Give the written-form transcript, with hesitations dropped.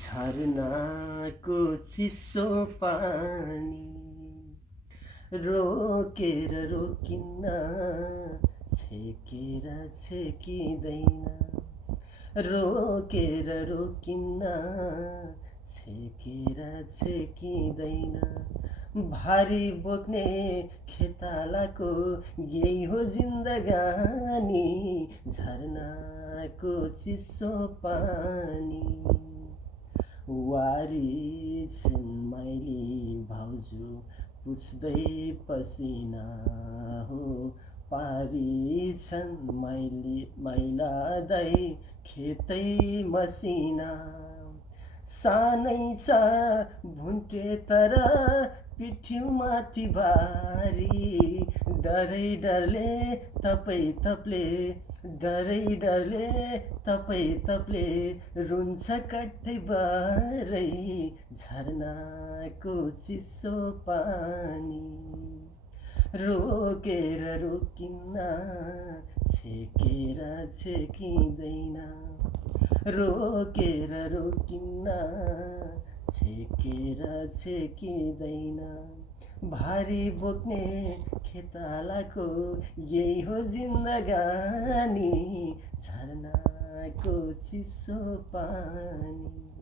झरनाको चिसो पानी रोकेर रोकिन्न, छेकेर छेकिँदैन। रोकेर रोकिन्न, छेकेर छेकिँदैन। भारी बोक्ने खेतालाको यही हो जिन्दगानी, झरनाको चिसो पानी। वारी छिन् माइली भाउजू पुस्दै पसिना हो, पारी छन् माइला दाइ खेतै मसिना। सानै छ भुन्टे तर पिठ्यौँ माथि भारी, डरै डरले तपले डरै डरले तपले रुन्छ कठैबारै, झरनाको चिसो पानी रोकेर रोकिन्न, छेकेर छेकिँदैन। रोकेर रोकिन्न, छेकेर छेकिँदैन। भारी बोक्ने खेतालाको यही हो जिन्दगानी, झरनाको चिसो पानी।